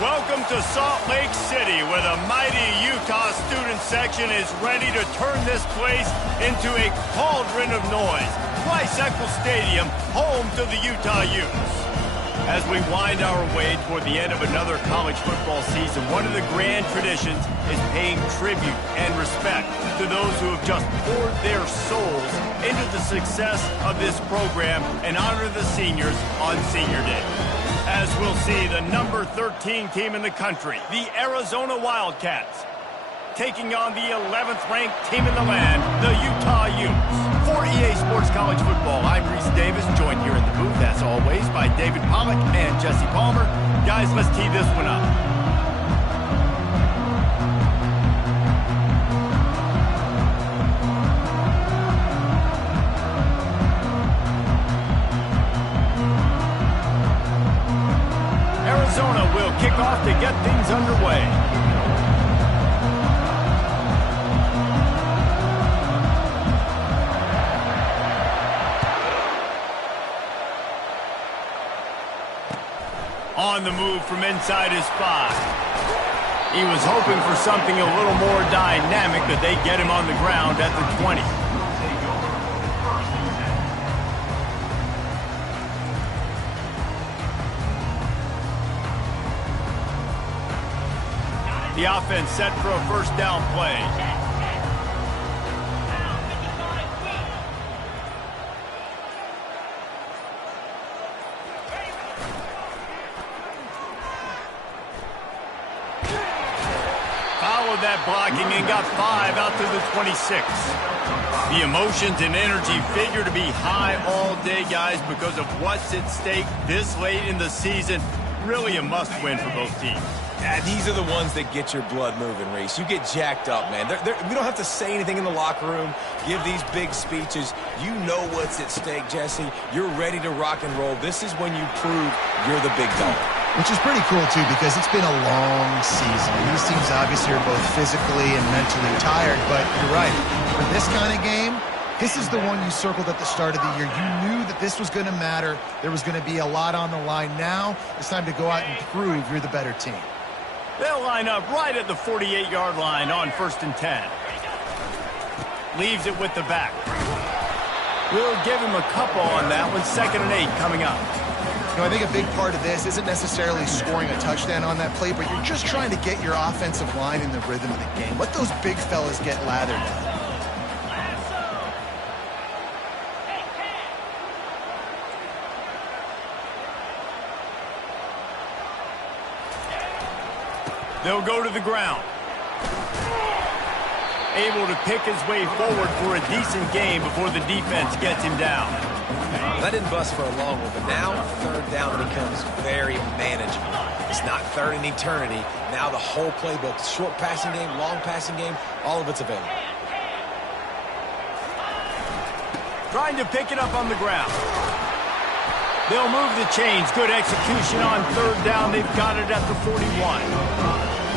Welcome to Salt Lake City, where the mighty Utah student section is ready to turn this place into a cauldron of noise. Rice-Eccles Stadium, home to the Utah Utes. As we wind our way toward the end of another college football season, one of the grand traditions is paying tribute and respect to those who have just poured their souls into the success of this program and honor the seniors on Senior Day. As we'll see, the number 13 team in the country, the Arizona Wildcats, taking on the 11th ranked team in the land, the Utah Utes. For EA Sports College Football, I'm Reese Davis, joined here in the booth, as always, by David Pollack and Jesse Palmer. Guys, let's tee this one up. Arizona will kick off to get things underway. On the move from inside his 5. He was hoping for something a little more dynamic, but they get him on the ground at the 20. The offense set for a first down play. Followed that blocking and got 5 out to the 26. The emotions and energy figure to be high all day, guys, because of what's at stake this late in the season. Really a must-win for both teams. Yeah, these are the ones that get your blood moving, Reese. You get jacked up, man. We don't have to say anything in the locker room, give these big speeches. You know what's at stake, Jesse. You're ready to rock and roll. This is when you prove you're the big dog. Which is pretty cool, too, because it's been a long season. These teams obviously are both physically and mentally tired, but you're right. For this kind of game, this is the one you circled at the start of the year. You knew that this was going to matter. There was going to be a lot on the line. Now it's time to go out and prove you're the better team. They'll line up right at the 48-yard line on 1st and 10. Leaves it with the back. We'll give him a couple on that one. 2nd and 8 coming up. You know, I think a big part of this isn't necessarily scoring a touchdown on that play, but you're just trying to get your offensive line in the rhythm of the game. Let those big fellas get lathered up. They'll go to the ground. Able to pick his way forward for a decent game before the defense gets him down. That didn't bust for a long one, but now 3rd down becomes very manageable. It's not 3rd in eternity. Now the whole playbook, short passing game, long passing game, all of it's available. Trying to pick it up on the ground. They'll move the chains. Good execution on 3rd down. They've got it at the 41.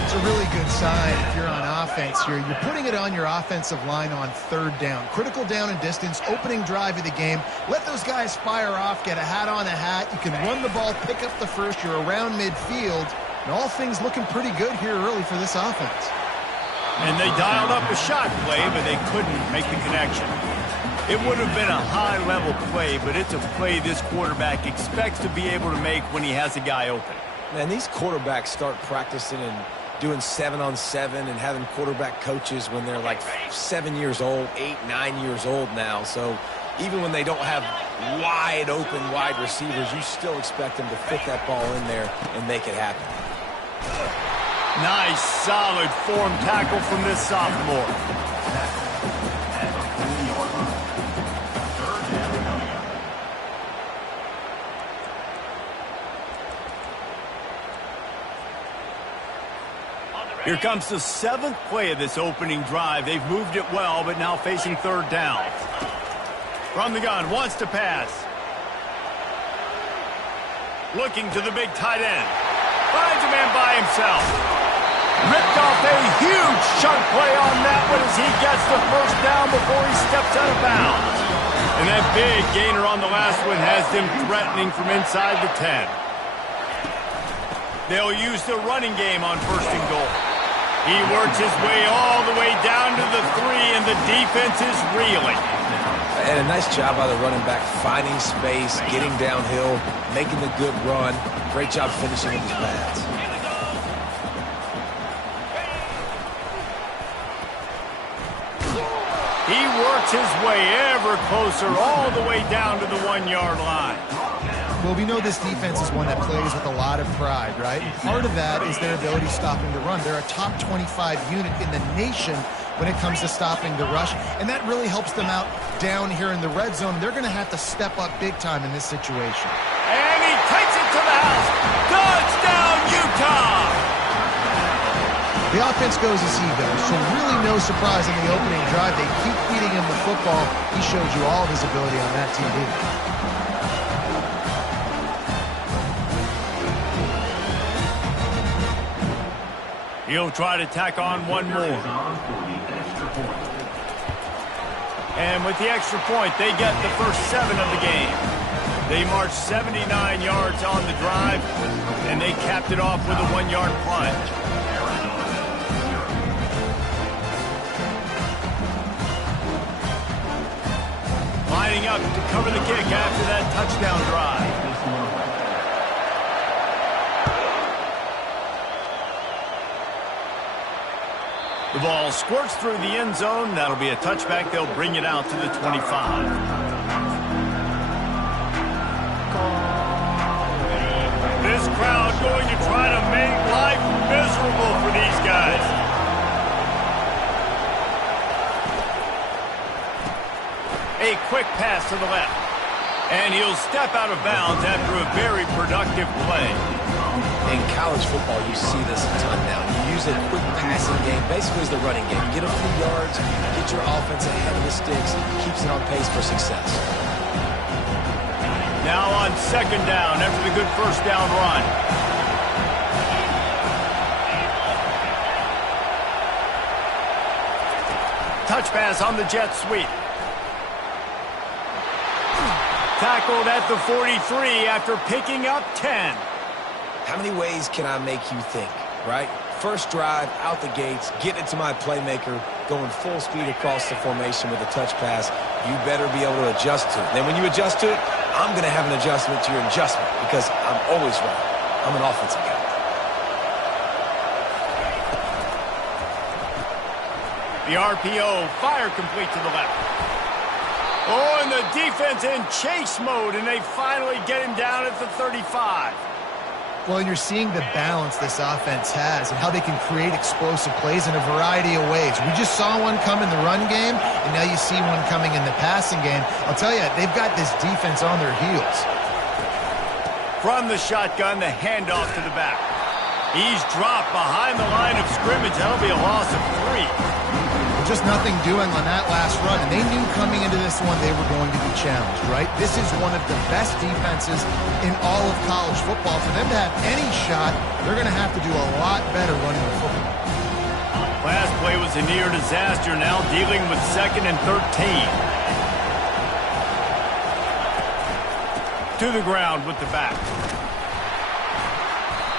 It's a really good sign if you're on offense here. You're putting it on your offensive line on 3rd down. Critical down and distance, opening drive of the game. Let those guys fire off, get a hat on a hat. You can run the ball, pick up the first. You're around midfield. And all things looking pretty good here early for this offense. And they dialed up a shot play, but they couldn't make the connection. It would have been a high-level play, but it's a play this quarterback expects to be able to make when he has a guy open. Man, these quarterbacks start practicing and doing 7-on-7 and having quarterback coaches when they're like 7 years old, 8, 9 years old now. So even when they don't have wide receivers, you still expect them to fit that ball in there and make it happen. Nice, solid form tackle from this sophomore. Here comes the 7th play of this opening drive. They've moved it well, but now facing 3rd down. From the gun, wants to pass. Looking to the big tight end. Finds a man by himself. Ripped off a huge chunk play on that one as he gets the 1st down before he steps out of bounds. And that big gainer on the last one has them threatening from inside the 10. They'll use the running game on 1st and goal. He works his way all the way down to the 3, and the defense is reeling. And a nice job by the running back, finding space, getting downhill, making the good run. Great job finishing with his pads. He works his way ever closer all the way down to the 1-yard line. Well, we know this defense is one that plays with a lot of pride, right? And part of that is their ability stopping the run. They're a top 25 unit in the nation when it comes to stopping the rush, and that really helps them out down here in the red zone. They're going to have to step up big time in this situation. And he takes it to the house. Touchdown, Utah! The offense goes as he goes, so really no surprise in the opening drive. They keep feeding him the football. He showed you all of his ability on that TV. He'll try to tack on one more. And with the extra point, they get the first 7 of the game. They marched 79 yards on the drive, and they capped it off with a 1-yard plunge. Lining up to cover the kick after that touchdown drive. The ball squirts through the end zone. That'll be a touchback. They'll bring it out to the 25. This crowd going to try to make life miserable for these guys. A quick pass to the left. And he'll step out of bounds after a very productive play. In college football, you see this a ton now. You use a quick passing game, basically as the running game. Get a few yards, get your offense ahead of the sticks, keeps it on pace for success. Now on 2nd down after the good 1st down run. Touch pass on the jet sweep. Tackled at the 43 after picking up 10. How many ways can I make you think, right? First drive, out the gates, getting it to my playmaker, going full speed across the formation with a touch pass. You better be able to adjust to it. Then when you adjust to it, I'm going to have an adjustment to your adjustment because I'm always right. I'm an offensive guy. The RPO, fire complete to the left. Oh, and the defense in chase mode, and they finally get him down at the 35. Well, and you're seeing the balance this offense has and how they can create explosive plays in a variety of ways. We just saw one come in the run game, and now you see one coming in the passing game. I'll tell you, they've got this defense on their heels. From the shotgun, the handoff to the back. He's dropped behind the line of scrimmage. That'll be a loss of 3. Just nothing doing on that last run, and they knew coming into this one they were going to be challenged, right? This is one of the best defenses in all of college football. For them to have any shot, they're going to have to do a lot better running the football. Last play was a near disaster, now dealing with 2nd and 13. To the ground with the back.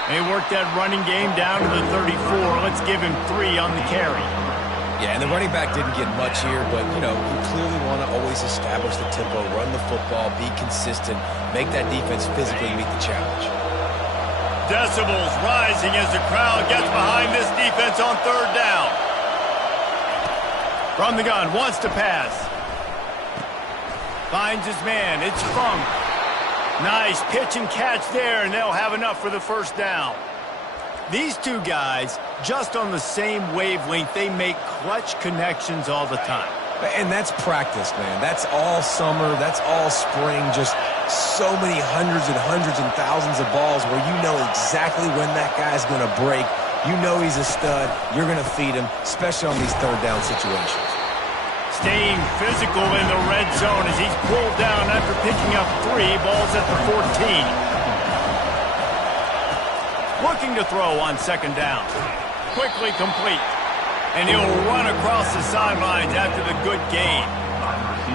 They worked that running game down to the 34. Let's give him 3 on the carry. Yeah, and the running back didn't get much here, but, you clearly want to always establish the tempo, run the football, be consistent, make that defense physically meet the challenge. Decibels rising as the crowd gets behind this defense on 3rd down. From the gun, wants to pass. Finds his man, it's Funk. Nice pitch and catch there, and they'll have enough for the 1st down. These two guys, just on the same wavelength, they make clutch connections all the time. And that's practice, man. That's all summer. That's all spring. Just so many hundreds and thousands of balls where you know exactly when that guy's going to break. You know he's a stud. You're going to feed him, especially on these 3rd down situations. Staying physical in the red zone as he's pulled down after picking up 3 balls at the 14. Looking to throw on 2nd down. Quickly complete. And he'll run across the sidelines after the good gain.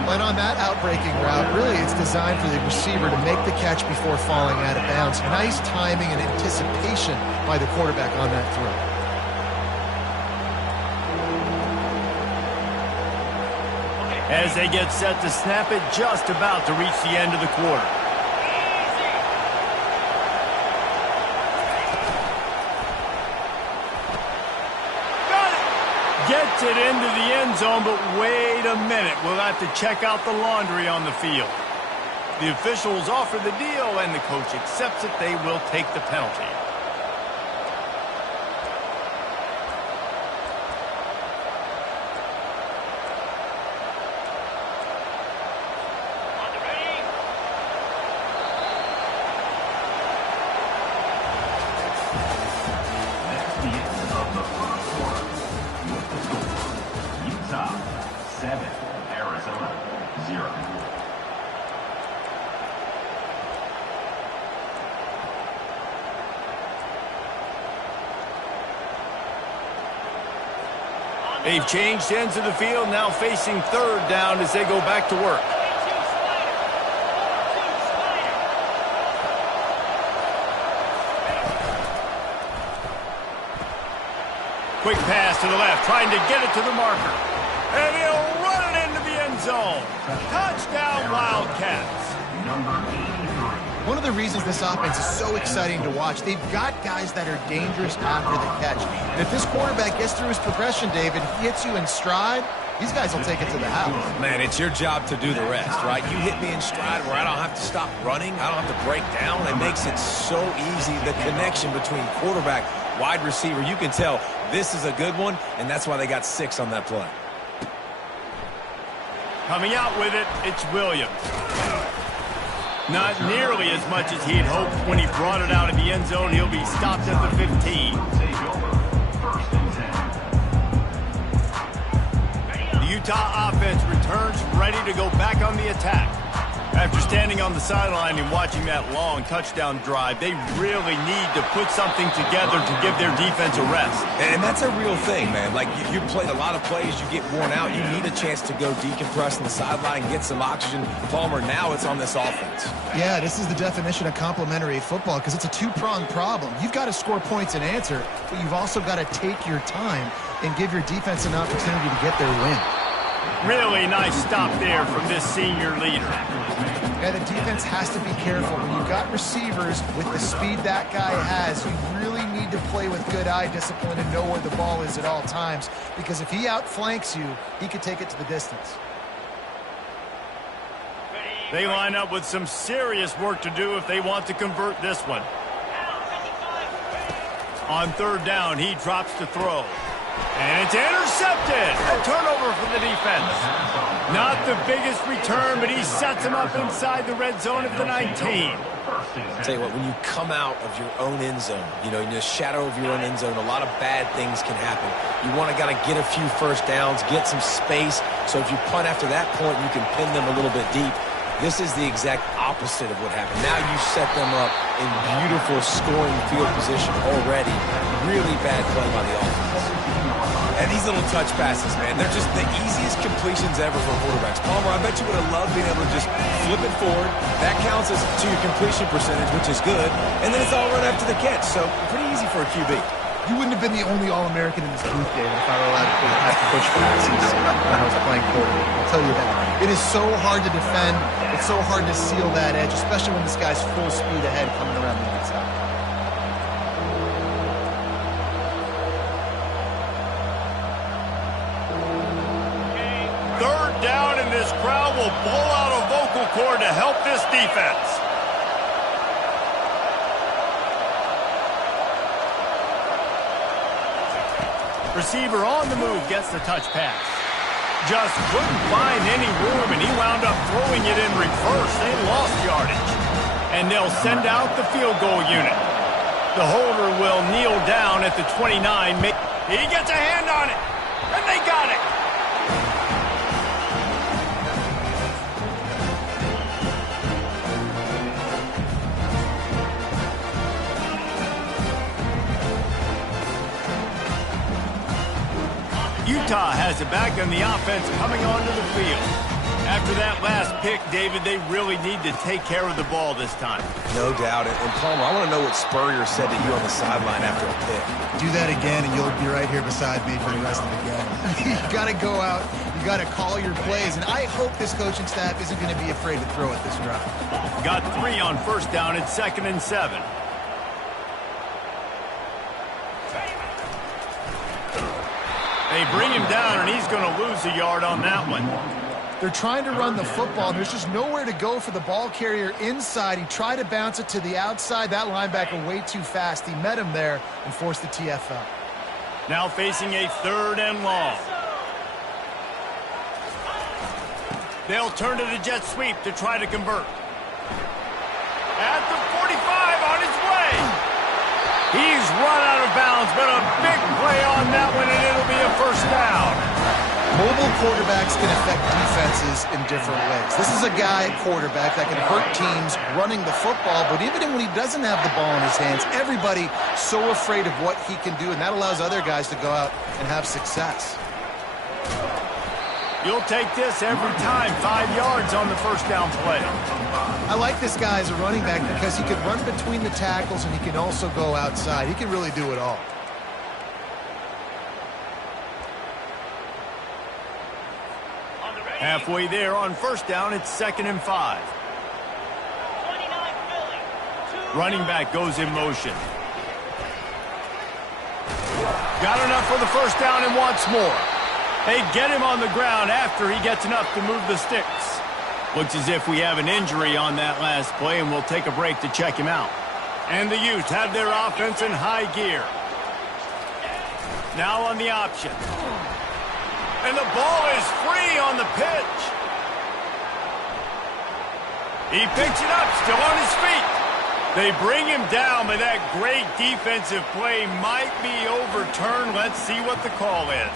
But on that outbreaking route, really it's designed for the receiver to make the catch before falling out of bounds. Nice timing and anticipation by the quarterback on that throw. As they get set to snap it, just about to reach the end of the quarter. Gets it into the end zone, but wait a minute. We'll have to check out the laundry on the field. The officials offer the deal, and the coach accepts it. They will take the penalty. They've changed ends of the field, now facing third down as they go back to work. Quick pass to the left, trying to get it to the marker. And he'll run it into the end zone. Touchdown, Wildcats. One of the reasons this offense is so exciting to watch, they've got guys that are dangerous after the catch. And if this quarterback gets through his progression, David, he hits you in stride, these guys will take it to the house. Man, it's your job to do the rest, right? You hit me in stride where I don't have to stop running. I don't have to break down. It makes it so easy, the connection between quarterback, wide receiver. You can tell this is a good one, and that's why they got 6 on that play. Coming out with it, it's Williams. Not nearly as much as he'd hoped when he brought it out of the end zone. He'll be stopped at the 15. The Utah offense returns ready to go back on the attack. After standing on the sideline and watching that long touchdown drive, they really need to put something together to give their defense a rest. And that's a real thing, man. Like, you play a lot of plays, you get worn out. You need a chance to go decompress on the sideline, get some oxygen. Palmer, now it's on this offense. Yeah, this is the definition of complementary football because it's a two-pronged problem. You've got to score points and answer, but you've also got to take your time and give your defense an opportunity to get their win. Really nice stop there from this senior leader. Yeah, the defense has to be careful. When you've got receivers with the speed that guy has, you really need to play with good eye discipline and know where the ball is at all times. Because if he outflanks you, he could take it to the distance. They line up with some serious work to do if they want to convert this one. On third down, he drops to throw. And it's intercepted. A turnover for the defense. Not the biggest return, but he sets him up inside the red zone of the 19. I'll tell you what, when you come out of your own end zone, you know, in the shadow of your own end zone, a lot of bad things can happen. You want to get a few first downs, get some space, so if you punt after that point, you can pin them a little bit deep. This is the exact opposite of what happened. Now you set them up in beautiful scoring field position already. Really bad play by the offense. And these little touch passes, man, they're just the easiest completions ever for quarterbacks. Palmer, I bet you would have loved being able to just flip it forward. That counts as to your completion percentage, which is good. And then it's all run after the catch, so pretty easy for a QB. You wouldn't have been the only All-American in this booth, David, if I were allowed to have to push passes when I was playing quarterback. I'll tell you that. It is so hard to defend. It's so hard to seal that edge, especially when this guy's full speed ahead coming around the inside. Third down, and this crowd will blow out a vocal cord to help this defense. Receiver on the move gets the touch pass. Just couldn't find any room, and he wound up throwing it in reverse. They lost yardage. And they'll send out the field goal unit. The holder will kneel down at the 29. He gets a hand on it, and they got it. Utah has it back, and the offense coming onto the field. After that last pick, David, they really need to take care of the ball this time. No doubt. And Palmer, I want to know what Spurrier said to you on the sideline after a pick. Do that again, and you'll be right here beside me for the rest of the game. You got to go out. You got to call your plays. And I hope this coaching staff isn't going to be afraid to throw it this drive. Got 3 on first down. It's 2nd and 7. They bring him down, and he's going to lose a yard on that one. They're trying to run the football, and there's just nowhere to go for the ball carrier inside. He tried to bounce it to the outside. That linebacker way too fast. He met him there and forced the TFL. Now facing a 3rd and long. They'll turn to the jet sweep to try to convert. At the 45 on his way. He's run out of bounds, but a big play on that one, and it'll be a 1st down. Mobile quarterbacks can affect defenses in different ways. This is a guy, quarterback, that can hurt teams running the football, but even when he doesn't have the ball in his hands, everybody so afraid of what he can do, and that allows other guys to go out and have success. You'll take this every time. 5 yards on the 1st down play. I like this guy as a running back because he can run between the tackles and he can also go outside. He can really do it all. Halfway there on 1st down, it's 2nd and 5. Running back goes in motion. Got enough for the 1st down and wants more. They get him on the ground after he gets enough to move the sticks. Looks as if we have an injury on that last play, and we'll take a break to check him out. And the Utes have their offense in high gear. Now on the option. And the ball is free on the pitch. He picks it up, still on his feet. They bring him down, but that great defensive play might be overturned. Let's see what the call is.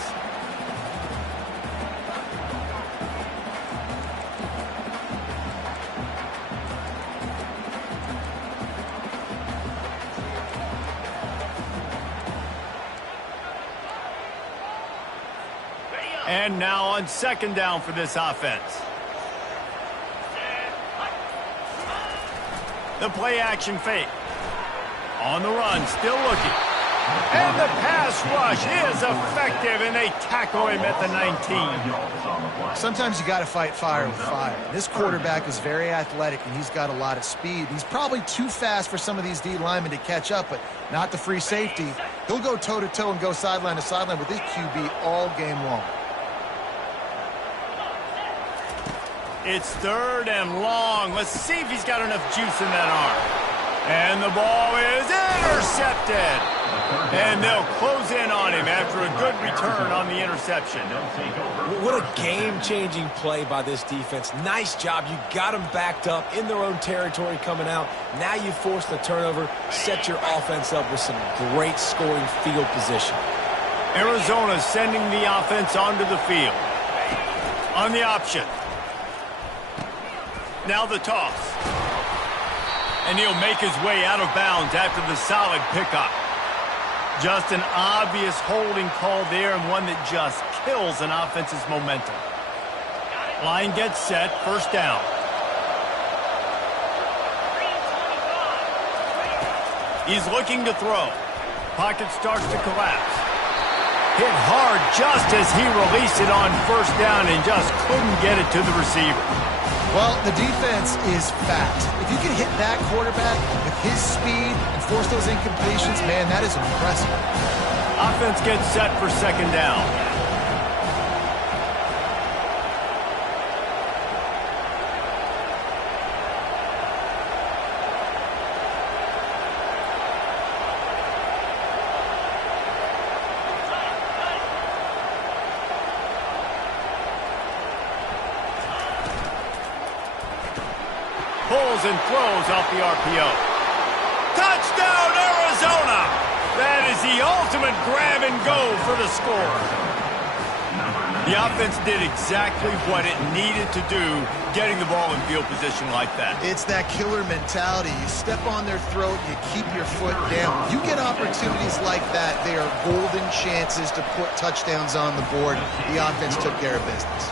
And now on 2nd down for this offense. The play action fake. On the run, still looking. And the pass rush is effective, and they tackle him at the 19. Sometimes you got to fight fire with fire. This quarterback is very athletic, and he's got a lot of speed. He's probably too fast for some of these D linemen to catch up, but not the free safety. He'll go toe-to-toe and go sideline to sideline with his QB all game long. It's 3rd and long. Let's see if he's got enough juice in that arm. And the ball is intercepted. And they'll close in on him after a good return on the interception. What a game-changing play by this defense. Nice job. You got them backed up in their own territory coming out. Now you force the turnover, set your offense up with some great scoring field position. Arizona sending the offense onto the field. On the option. Now the toss. And he'll make his way out of bounds after the solid pickup. Just an obvious holding call there, and one that just kills an offense's momentum. Line gets set, 1st down. He's looking to throw. Pocket starts to collapse. Hit hard just as he released it on 1st down and just couldn't get it to the receiver. Well, the defense is fat. If you can hit that quarterback with his speed and force those incompletions, man, that is impressive. Offense gets set for 2nd down. Pulls and throws off the RPO. Touchdown, Arizona! That is the ultimate grab and go for the score. The offense did exactly what it needed to do, getting the ball in field position like that. It's that killer mentality. You step on their throat, you keep your foot down. You get opportunities like that, they are golden chances to put touchdowns on the board. The offense took care of business.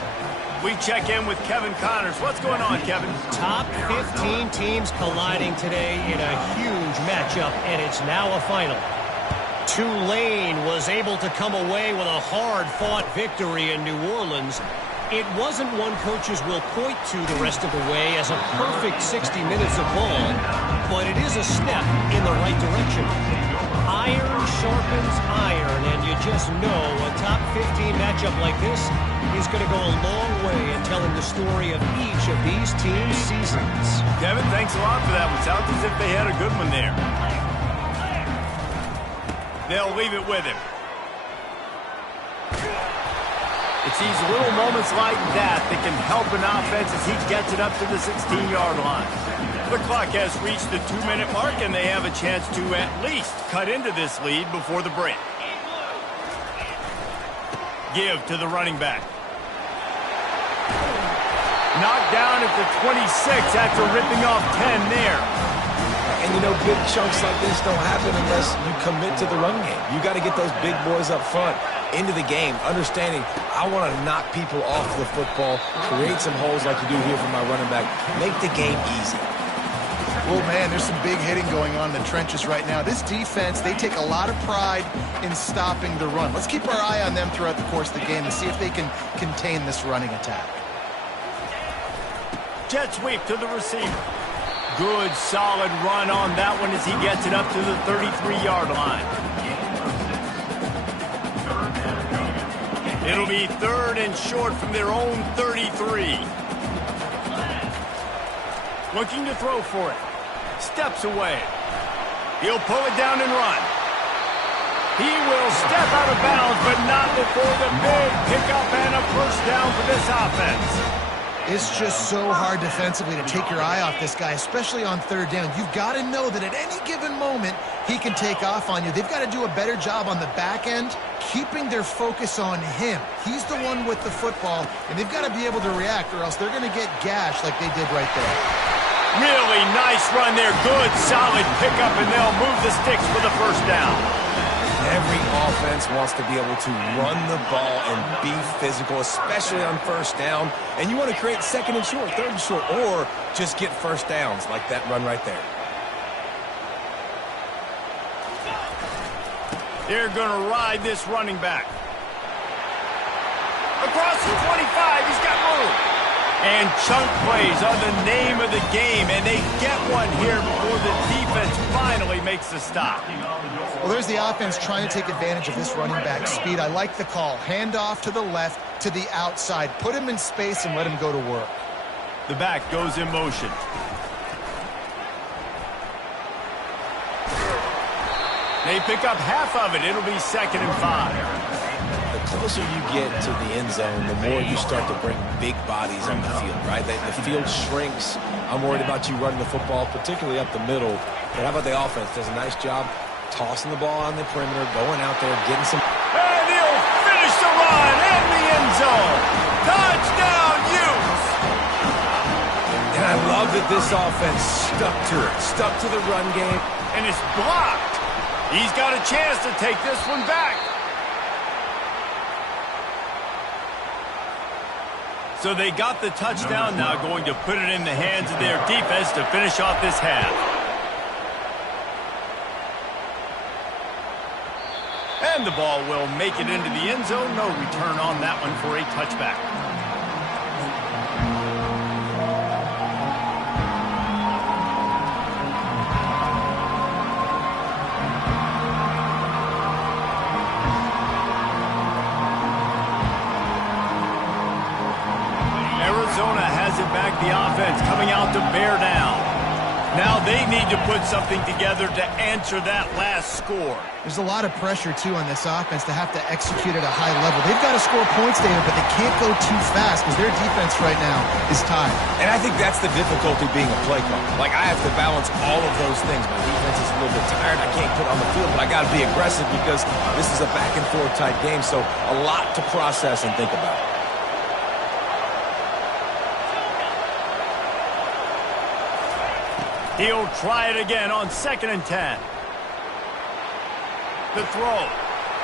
We check in with Kevin Connors. What's going on, Kevin? Top 15 teams colliding today in a huge matchup, and it's now a final. Tulane was able to come away with a hard-fought victory in New Orleans. It wasn't one coaches will point to the rest of the way as a perfect 60 minutes of ball, but it is a step in the right direction. Iron sharpens iron, and you just know a top 15 matchup like this is going to go a long way in telling the story of each of these teams' seasons. Kevin, thanks a lot for that one. Sounds as if they had a good one there. They'll leave it with him. It's these little moments like that that can help an offense as he gets it up to the 16-yard line. The clock has reached the 2-minute mark, and they have a chance to at least cut into this lead before the break. Give to the running back. Knocked down at the 26 after ripping off 10 there. And, you know, big chunks like this don't happen unless you commit to the run game. You got to get those big boys up front into the game, understanding I want to knock people off the football, create some holes like you do here for my running back, make the game easy. Well, man, there's some big hitting going on in the trenches right now. This defense, they take a lot of pride in stopping the run. Let's keep our eye on them throughout the course of the game and see if they can contain this running attack. Jet sweep to the receiver. Good, solid run on that one as he gets it up to the 33-yard line. It'll be 3rd and short from their own 33. Looking to throw for it. Steps away. He'll pull it down and run. He will step out of bounds, but not before the big pickup and a first down for this offense. It's just so hard defensively to take your eye off this guy, especially on 3rd down. You've got to know that at any given moment, he can take off on you. They've got to do a better job on the back end, keeping their focus on him. He's the one with the football, and they've got to be able to react, or else they're going to get gashed like they did right there. Really nice run there. Good, solid pickup, and they'll move the sticks for the first down. Every offense wants to be able to run the ball and be physical, especially on 1st down. And you want to create 2nd and short, 3rd and short, or just get first downs like that run right there. They're going to ride this running back. Across the 25, he's got room. And chunk plays are the name of the game, and they get one here before the defense finally makes the stop. Well, there's the offense trying to take advantage of this running back speed. I like the call. Hand off to the left, to the outside. Put him in space and let him go to work. The back goes in motion. They pick up half of it. It'll be 2nd and 5. The closer you get to the end zone, the more you start to bring big bodies on the field, right? The field shrinks. I'm worried about you running the football, particularly up the middle. But how about the offense? Does a nice job tossing the ball on the perimeter, going out there, getting some... And he'll finish the run in the end zone. Touchdown, Utes! And I love that this offense stuck to it, stuck to the run game. And it's blocked. He's got a chance to take this one back. So they got the touchdown, now going to put it in the hands of their defense to finish off this half. And the ball will make it into the end zone. No return on that one for a touchback. Arizona has it back, the offense coming out to bear down. Now they need to put something together to answer that last score. There's a lot of pressure, too, on this offense to have to execute at a high level. They've got to score points, David, but they can't go too fast because their defense right now is tired. And I think that's the difficulty being a play caller. Like, I have to balance all of those things. My defense is a little bit tired. I can't put on the field, but I got to be aggressive because this is a back-and-forth type game, so a lot to process and think about. He'll try it again on 2nd and 10. The throw.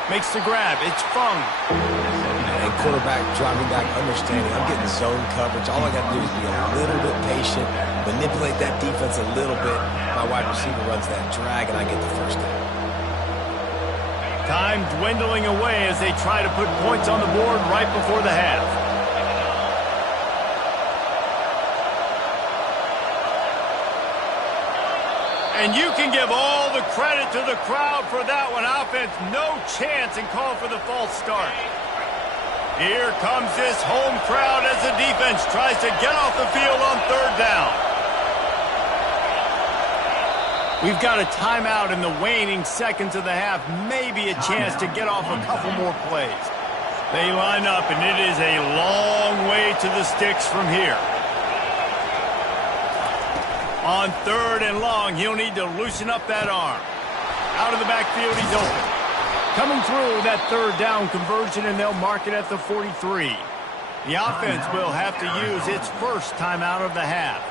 Makes the grab. It's Fung. And quarterback driving back, understanding I'm getting zone coverage. All I got to do is be a little bit patient, manipulate that defense a little bit. My wide receiver runs that drag, and I get the first down. Time dwindling away as they try to put points on the board right before the half. And you can give all the credit to the crowd for that one. Offense, no chance, and call for the false start. Here comes this home crowd as the defense tries to get off the field on third down. We've got a timeout in the waning seconds of the half. Maybe a chance to get off a couple more plays. They line up, and it is a long way to the sticks from here. On third and long, he'll need to loosen up that arm. Out of the backfield, he's open. Coming through that third down conversion, and they'll mark it at the 43. The offense will have to use its first timeout of the half.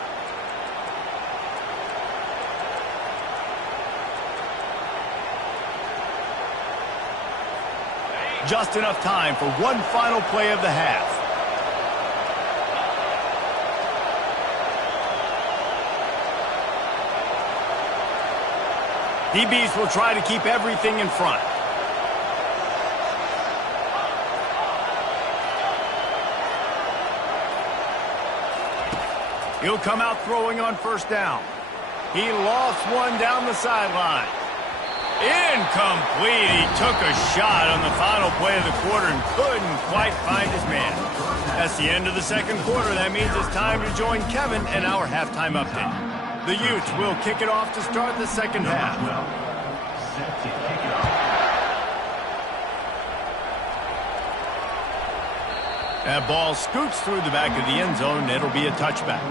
Just enough time for one final play of the half. DBs will try to keep everything in front. He'll come out throwing on first down. He lost one down the sideline. Incomplete. He took a shot on the final play of the quarter and couldn't quite find his man. That's the end of the second quarter. That means it's time to join Kevin in our halftime update. The Utes will kick it off to start the second half. That ball scoots through the back of the end zone, and it'll be a touchback.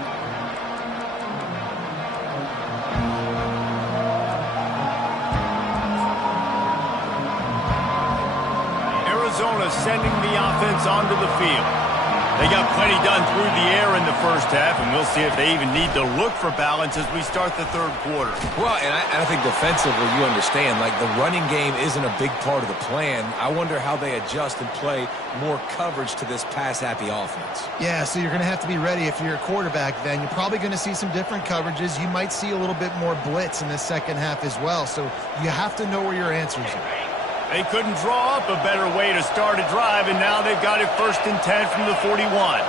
Arizona sending the offense onto the field. They got plenty done through the air in the first half, and we'll see if they even need to look for balance as we start the third quarter. Well, and I think defensively, you understand, like the running game isn't a big part of the plan. I wonder how they adjust and play more coverage to this pass-happy offense. Yeah, so you're going to have to be ready if you're a quarterback then. You're probably going to see some different coverages. You might see a little bit more blitz in the second half as well, so you have to know where your answers are. They couldn't draw up a better way to start a drive, and now they've got it 1st and 10 from the 41.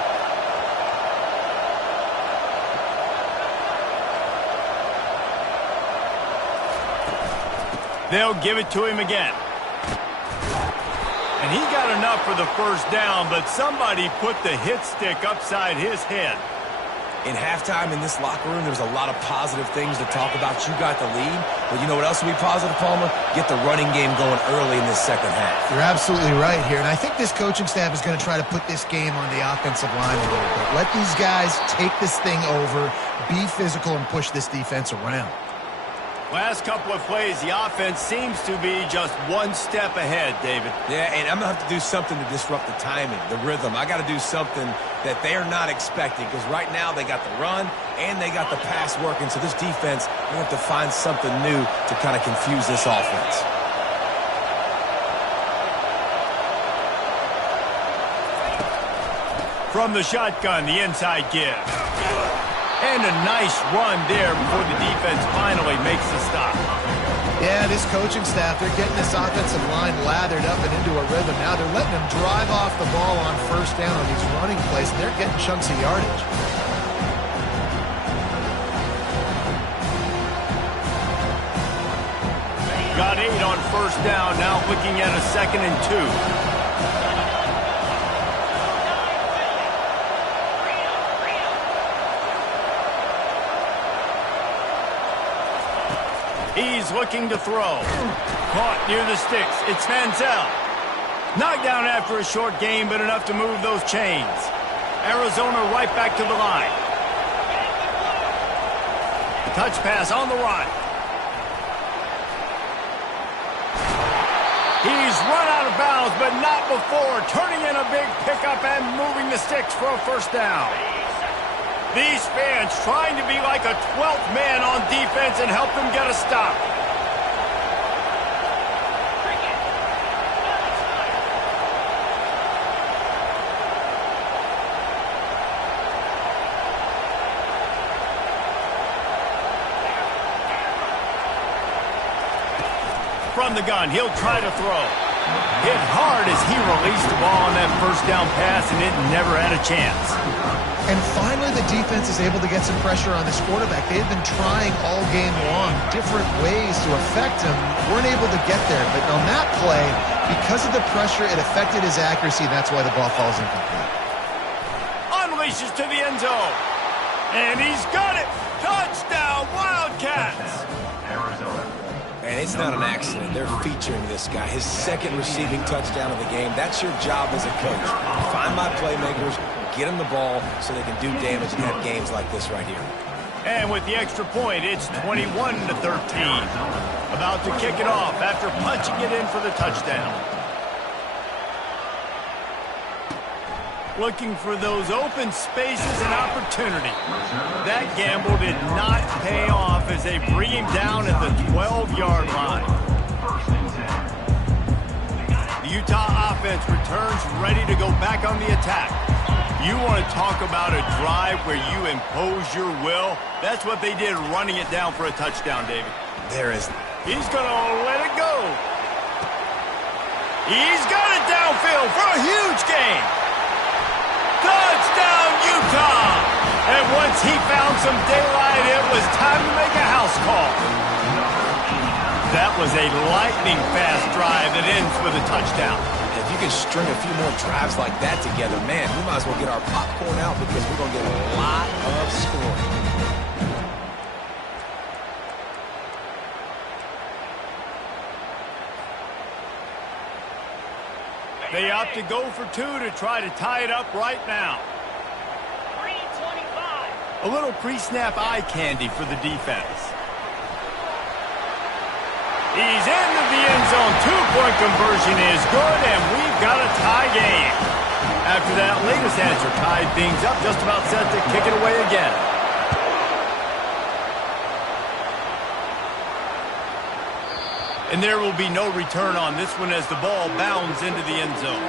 They'll give it to him again. And he got enough for the first down, but somebody put the hit stick upside his head. In halftime in this locker room, there's a lot of positive things to talk about. You got the lead, but you know what else will be positive, Palmer? Get the running game going early in this second half. You're absolutely right here, and I think this coaching staff is going to try to put this game on the offensive line a little bit. Let these guys take this thing over, be physical, and push this defense around. Last couple of plays, the offense seems to be just one step ahead, David. Yeah, and I'm going to have to do something to disrupt the timing, the rhythm. I got to do something that they're not expecting, because right now they got the run and they got the pass working. So this defense, they have to find something new to kind of confuse this offense. From the shotgun, the inside give. And a nice run there before the defense finally makes the stop. Yeah, this coaching staff, they're getting this offensive line lathered up and into a rhythm. Now they're letting them drive off the ball on first down on these running plays, and they're getting chunks of yardage. Got 8 on first down, now looking at a 2nd and 2. He's looking to throw. Caught near the sticks. It's Manziel. Knocked down after a short game, but enough to move those chains. Arizona right back to the line. Touch pass on the run. He's run out of bounds, but not before turning in a big pickup and moving the sticks for a first down. These fans trying to be like a 12th man on defense and help them get a stop. from the gun. He'll try to throw. Hit hard as he released the ball on that first down pass, and it never had a chance. And finally, the defense is able to get some pressure on this quarterback. They've been trying all game long different ways to affect him. Weren't able to get there. But on that play, because of the pressure, it affected his accuracy, and that's why the ball falls incomplete. Unleashes to the end zone. And he's got it. Touchdown, Wildcats. And it's not an accident. They're featuring this guy. His second receiving touchdown of the game. That's your job as a coach. Find my playmakers, get them the ball so they can do damage and have games like this right here. And with the extra point, it's 21-13. About to kick it off after punching it in for the touchdown. Looking for those open spaces and opportunity. That gamble did not pay off as they bring him down at the 12-yard line. The Utah offense returns ready to go back on the attack. You want to talk about a drive where you impose your will? That's what they did, running it down for a touchdown, David. He's going to let it go. He's got it downfield for a huge gain. Touchdown, Utah! And once he found some daylight, it was time to make a house call. That was a lightning-fast drive that ends with a touchdown. If you can string a few more drives like that together, man, we might as well get our popcorn out because we're going to get a lot of scoring. They opt to go for two to try to tie it up right now. 3:25. A little pre-snap eye candy for the defense. He's into the end zone. Two-point conversion is good, and we've got a tie game. After that latest answer tied things up, just about set to kick it away again. And there will be no return on this one as the ball bounds into the end zone.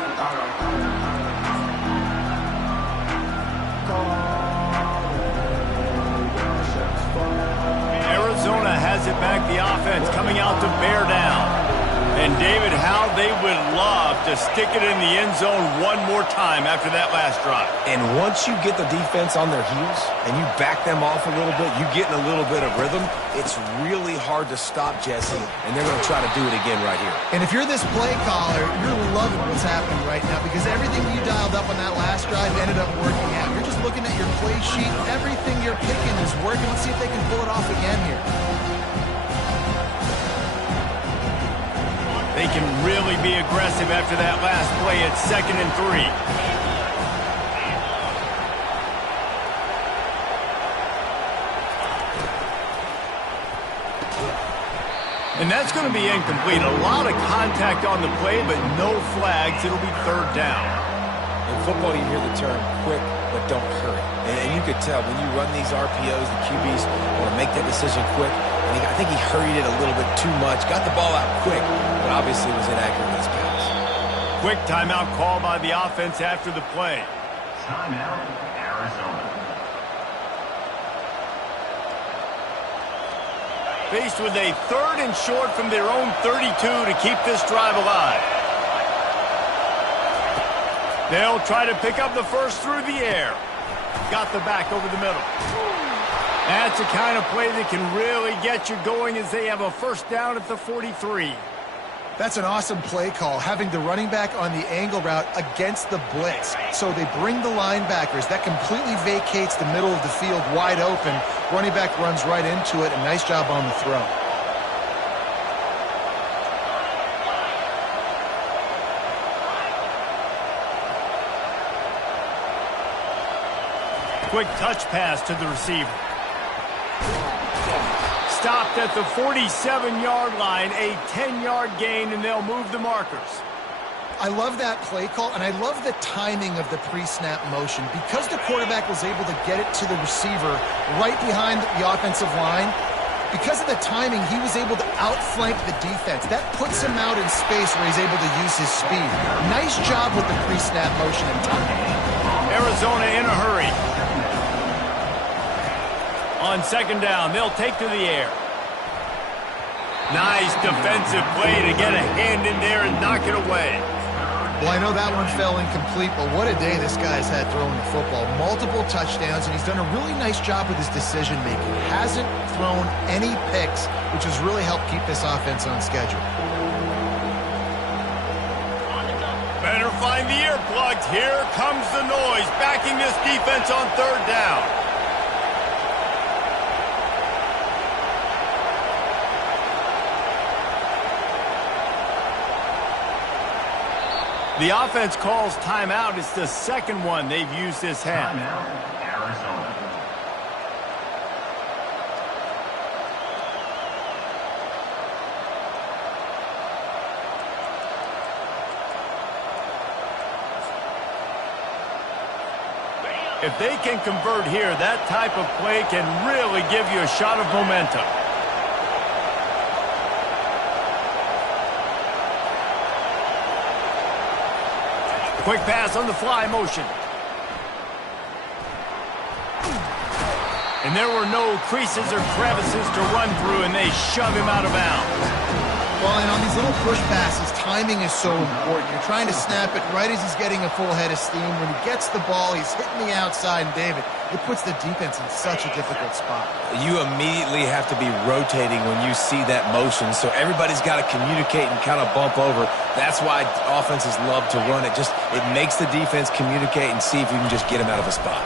Arizona has it back, the offense coming out to bear down. And David, how they would love to stick it in the end zone one more time after that last drive. And once you get the defense on their heels and you back them off a little bit, you get in a little bit of rhythm, it's really hard to stop, Jesse, and they're going to try to do it again right here. And if you're this play caller, you're loving what's happening right now because everything you dialed up on that last drive ended up working out. You're just looking at your play sheet. Everything you're picking is working. Let's see if they can pull it off again here. They can really be aggressive after that last play at 2nd and 3. And that's going to be incomplete. A lot of contact on the play, but no flags. It'll be 3rd down. In football, you hear the term quick, but don't hurry. And you could tell when you run these RPOs, the QBs want to make that decision quick. And I think he hurried it a little bit too much. Got the ball out quick, but obviously was inaccurate in his pass. Quick timeout call by the offense after the play. Timeout, Arizona. Faced with a 3rd and short from their own 32 to keep this drive alive. They'll try to pick up the first through the air. Got the back over the middle. That's the kind of play that can really get you going as they have a first down at the 43. That's an awesome play call, having the running back on the angle route against the blitz. So they bring the linebackers. That completely vacates the middle of the field wide open. Running back runs right into it, and nice job on the throw. Quick touch pass to the receiver. Stopped at the 47-yard line, a 10-yard gain, and they'll move the markers. I love that play call, and I love the timing of the pre-snap motion. Because the quarterback was able to get it to the receiver right behind the offensive line, because of the timing, he was able to outflank the defense. That puts him out in space where he's able to use his speed. Nice job with the pre-snap motion and timing. Arizona in a hurry. On 2nd down, they'll take to the air. Nice defensive play to get a hand in there and knock it away. Well, I know that one fell incomplete, but what a day this guy's had throwing the football. Multiple touchdowns, and he's done a really nice job with his decision-making. Hasn't thrown any picks, which has really helped keep this offense on schedule. Better find the earplugs. Here comes the noise, backing this defense on third down. The offense calls timeout. It's the second one they've used this half. Timeout, Arizona. If they can convert here, that type of play can really give you a shot of momentum. Quick pass on the fly motion. And there were no creases or crevices to run through, and they shove him out of bounds. Well, and on these little push passes, timing is so important. You're trying to snap it right as he's getting a full head of steam. When he gets the ball, he's hitting the outside, and David, it puts the defense in such a difficult spot. You immediately have to be rotating when you see that motion, so everybody's got to communicate and kind of bump over. That's why offenses love to run it. It makes the defense communicate and see if you can just get him out of a spot.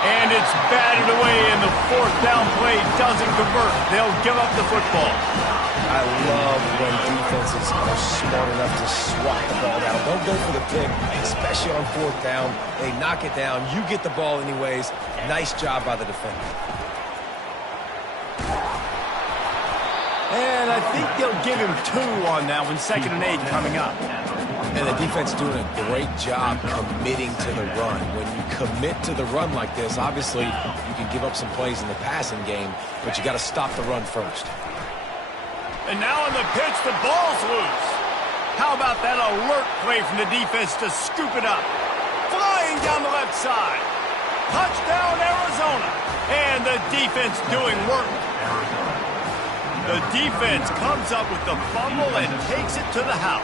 And it's batted away, and the fourth down play doesn't convert. They'll give up the football. I love when defenses are smart enough to swat the ball down. Don't go for the pick, especially on fourth down. They knock it down. You get the ball anyways. Nice job by the defender. And I think they'll give him 2 on that one, 2nd and 8 coming up. And the defense doing a great job committing to the run. When you commit to the run like this, obviously you can give up some plays in the passing game, but you got to stop the run first. And now on the pitch, the ball's loose. How about that alert play from the defense to scoop it up? Flying down the left side. Touchdown, Arizona. And the defense doing work. The defense comes up with the fumble and takes it to the house.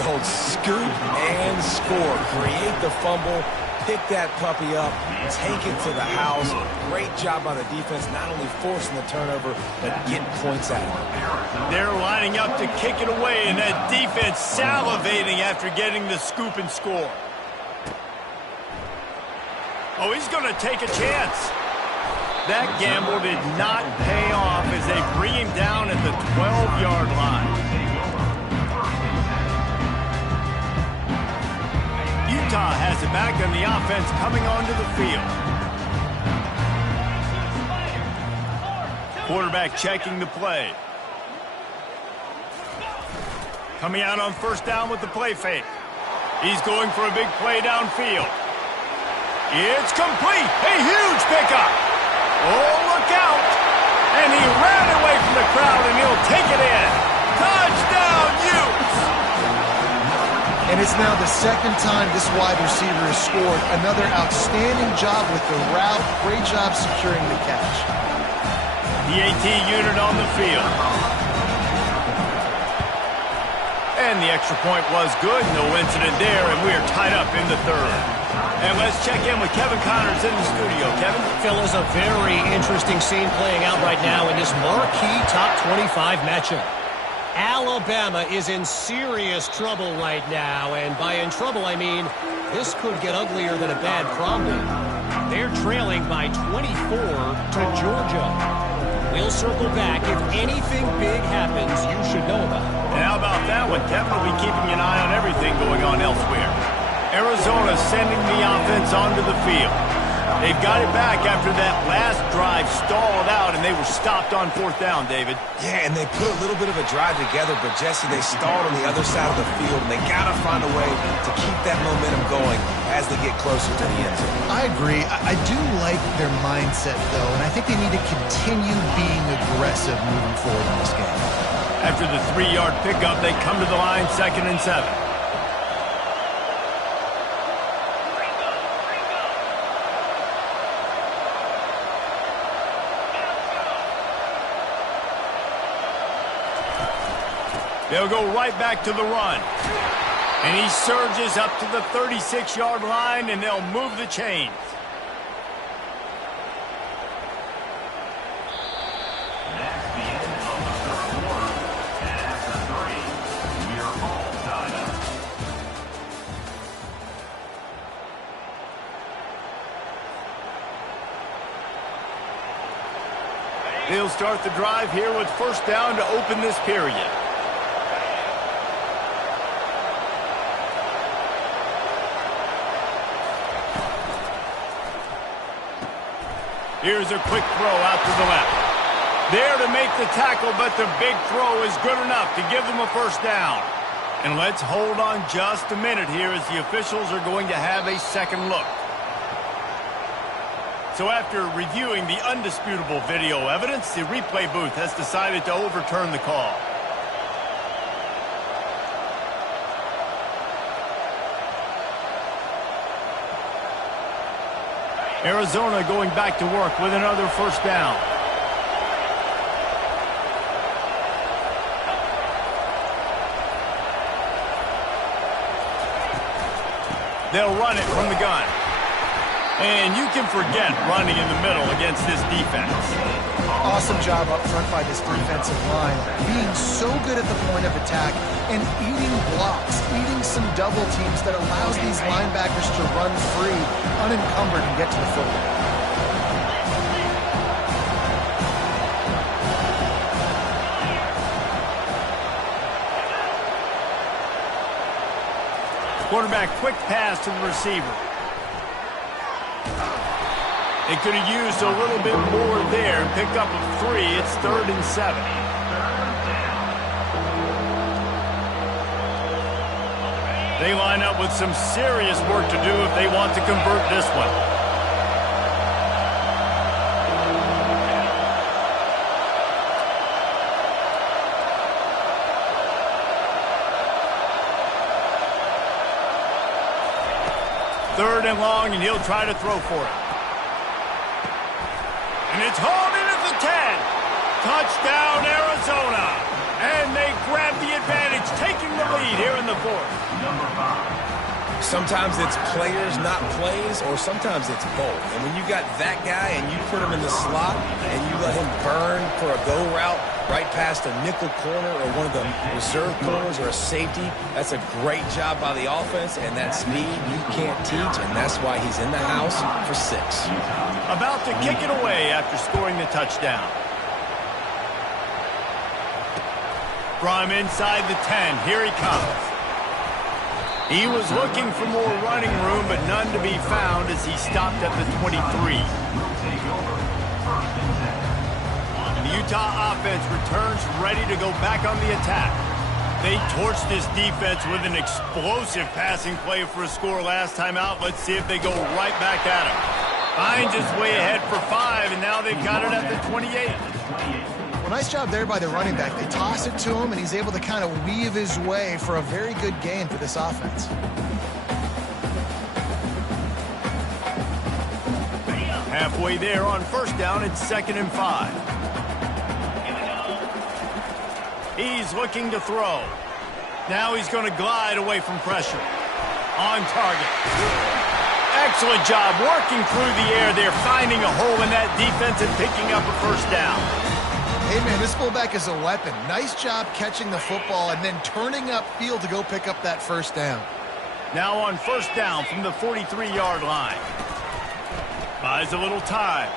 The old scoop and score. Create the fumble, pick that puppy up, take it to the house. Great job by the defense, not only forcing the turnover, but getting points out of it. They're lining up to kick it away, and that defense salivating after getting the scoop and score. Oh, he's going to take a chance. That gamble did not pay off as they bring him down at the 12-yard line. Utah has it back on the offense coming onto the field. Quarterback checking the play. Coming out on first down with the play fake. He's going for a big play downfield. It's complete. A huge pickup. Oh, look out. And he ran away from the crowd, and he'll take it in. Touchdown, Utes. And it's now the second time this wide receiver has scored. Another outstanding job with the route. Great job securing the catch. The AT unit on the field. And the extra point was good. No incident there, and we are tied up in the third. And let's check in with Kevin Connors in the studio. Kevin? Fellas, a very interesting scene playing out right now in this marquee top 25 matchup. Alabama is in serious trouble right now, and by in trouble, I mean this could get uglier than a bad prom date. They're trailing by 24 to Georgia. We'll circle back. If anything big happens, you should know about it. And how about that one? Kevin will be keeping an eye on everything going on elsewhere. Arizona sending the offense onto the field. They've got it back after that last drive stalled out, and they were stopped on fourth down, David. Yeah, and they put a little bit of a drive together, but, Jesse, they stalled on the other side of the field, and they got to find a way to keep that momentum going as they get closer to the end zone. I agree. I do like their mindset, though, and I think they need to continue being aggressive moving forward in this game. After the 3-yard pickup, they come to the line 2nd and 7. They'll go right back to the run. And he surges up to the 36-yard line, and they'll move the chains. That's the end of the third quarter. And after 3, we're all tied up. They'll start the drive here with first down to open this period. Here's a quick throw out to the left. There to make the tackle, but the big throw is good enough to give them a first down. And let's hold on just a minute here as the officials are going to have a second look. So after reviewing the undisputable video evidence, the replay booth has decided to overturn the call. Arizona going back to work with another first down. They'll run it from the gun. And you can forget running in the middle against this defense. Awesome job up front by this defensive line. Being so good at the point of attack and eating blocks, eating some double teams that allows these linebackers to run free, unencumbered, and get to the football. Quarterback quick pass to the receiver. They could have used a little bit more there and picked up a 3. It's 3rd and 7. They line up with some serious work to do if they want to convert this one. Third and long, and he'll try to throw for it. And it's hauled in at the 10. Touchdown, Arizona. And they grab the advantage, taking the lead here in the 4th. Sometimes it's players, not plays, or sometimes it's both. And when you got that guy and you put him in the slot and you let him burn for a go route right past a nickel corner or one of the reserve corners or a safety, that's a great job by the offense, and that speed you can't teach, and that's why he's in the house for 6. About to kick it away after scoring the touchdown. From inside the 10, here he comes. He was looking for more running room, but none to be found as he stopped at the 23. And the Utah offense returns ready to go back on the attack. They torched this defense with an explosive passing play for a score last time out. Let's see if they go right back at him. Hines is way ahead for 5, and now they've got it at the 28. Well, nice job there by the running back. They toss it to him, and he's able to kind of weave his way for a very good gain for this offense. Halfway there on first down, it's 2nd and 5. He's looking to throw. Now he's going to glide away from pressure. On target. Excellent job working through the air there, finding a hole in that defense and picking up a first down. Hey, man, this fullback is a weapon. Nice job catching the football and then turning upfield to go pick up that first down. Now on first down from the 43-yard line. Buys a little time.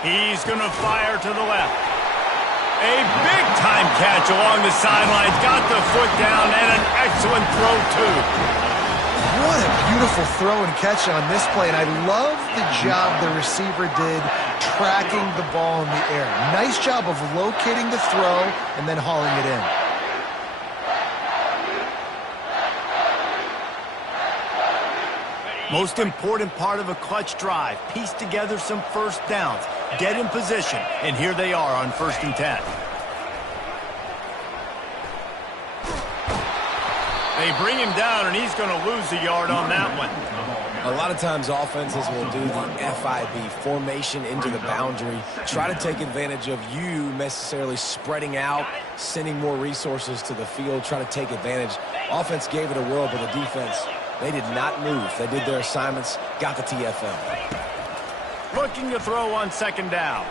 He's going to fire to the left. A big-time catch along the sidelines. Got the foot down and an excellent throw, too. What a beautiful throw and catch on this play, and I love the job the receiver did tracking the ball in the air. Nice job of locating the throw and then hauling it in. Most important part of a clutch drive, piece together some first downs, get in position, and here they are on 1st and 10. They bring him down, and he's going to lose a yard on that one. A lot of times offenses will do the FIB, formation into the boundary, try to take advantage of you necessarily spreading out, sending more resources to the field, try to take advantage. Offense gave it a whirl, but the defense, they did not move. They did their assignments, got the TFL. Looking to throw on second down.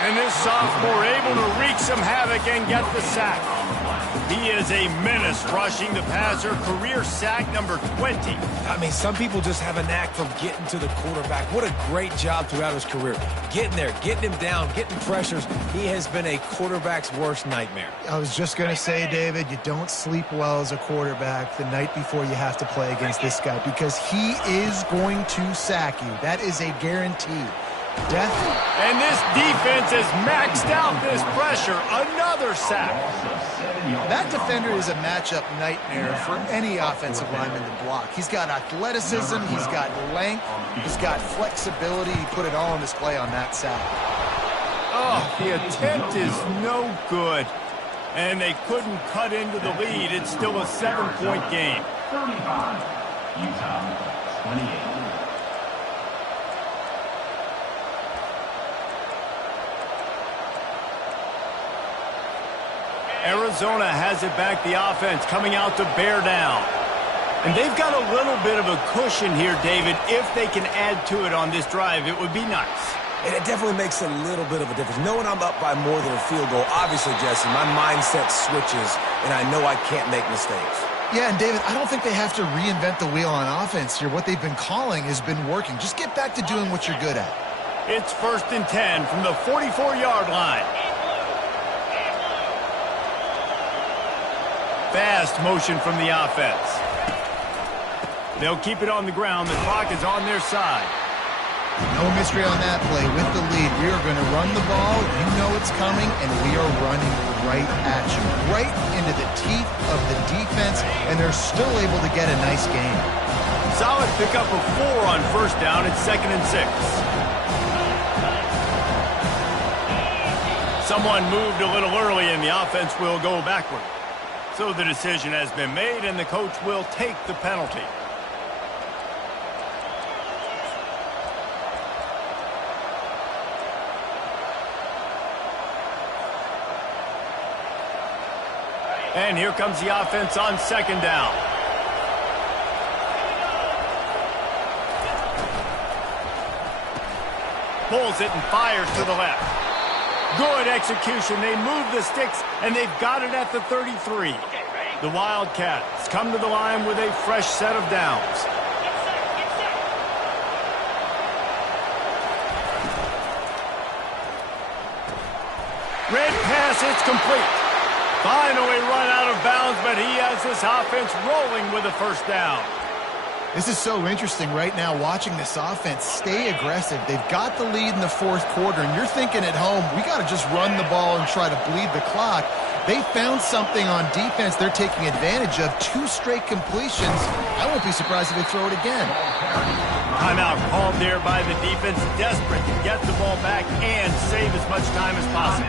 And this sophomore able to wreak some havoc and get the sack. He is a menace rushing the passer, career sack number 20. I mean, some people just have a knack for getting to the quarterback. What a great job throughout his career. Getting there, getting him down, getting pressures. He has been a quarterback's worst nightmare. I was just going to say, David, you don't sleep well as a quarterback the night before you have to play against this guy because he is going to sack you. That is a guarantee. Death. And this defense has maxed out this pressure. Another sack. That defender is a matchup nightmare for any offensive lineman to block. He's got athleticism, he's got length, he's got flexibility. He put it all on display on that sack. Oh, the attempt is no good. And they couldn't cut into the lead. It's still a 7-point game. 35. Utah 28. Arizona has it back, the offense coming out to bear down. And they've got a little bit of a cushion here, David. If they can add to it on this drive, it would be nice. And it definitely makes a little bit of a difference. Knowing I'm up by more than a field goal, obviously, Jesse, my mindset switches, and I know I can't make mistakes. Yeah, and David, I don't think they have to reinvent the wheel on offense here. What they've been calling has been working. Just get back to doing what you're good at. It's 1st and 10 from the 44-yard line. Fast motion from the offense. They'll keep it on the ground. The clock is on their side. No mystery on that play. With the lead, we are going to run the ball. You know it's coming, and we are running right at you. Right into the teeth of the defense, and they're still able to get a nice game. Solid pickup of 4 on 1st down. It's 2nd and 6. Someone moved a little early, and the offense will go backward. So the decision has been made, and the coach will take the penalty. And here comes the offense on 2nd down. Pulls it and fires to the left. Good execution. They move the sticks, and they've got it at the 33. The Wildcats come to the line with a fresh set of downs. Red pass, it's complete. Finally run out of bounds, but he has this offense rolling with a 1st down. This is so interesting right now, watching this offense stay aggressive. They've got the lead in the 4th quarter, and you're thinking at home, we got to just run the ball and try to bleed the clock. They found something on defense they're taking advantage of. 2 straight completions. I won't be surprised if they throw it again. Timeout called there by the defense, desperate to get the ball back and save as much time as possible.